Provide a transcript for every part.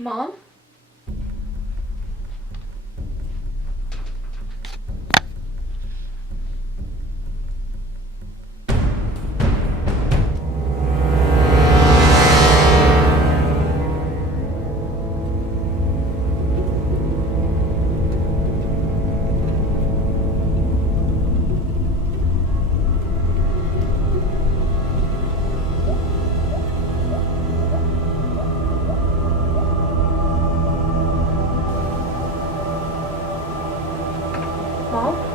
Mom? Mom?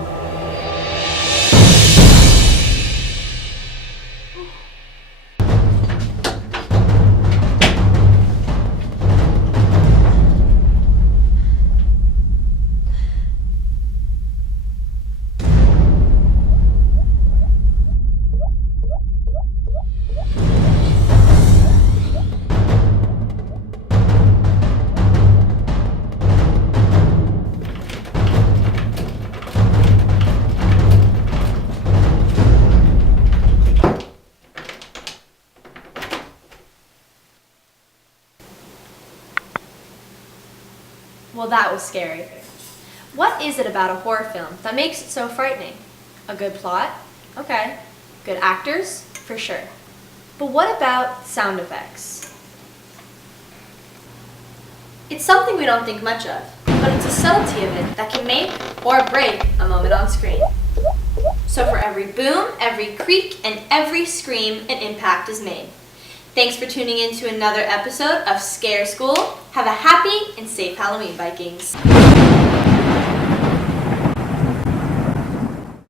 Well, that was scary. What is it about a horror film that makes it so frightening? A good plot? Okay. Good actors? For sure. But what about sound effects? It's something we don't think much of, but it's a subtlety of it that can make or break a moment on screen. So for every boom, every creak, and every scream, an impact is made. Thanks for tuning in to another episode of Scare School. Have a happy and safe Halloween, Vikings.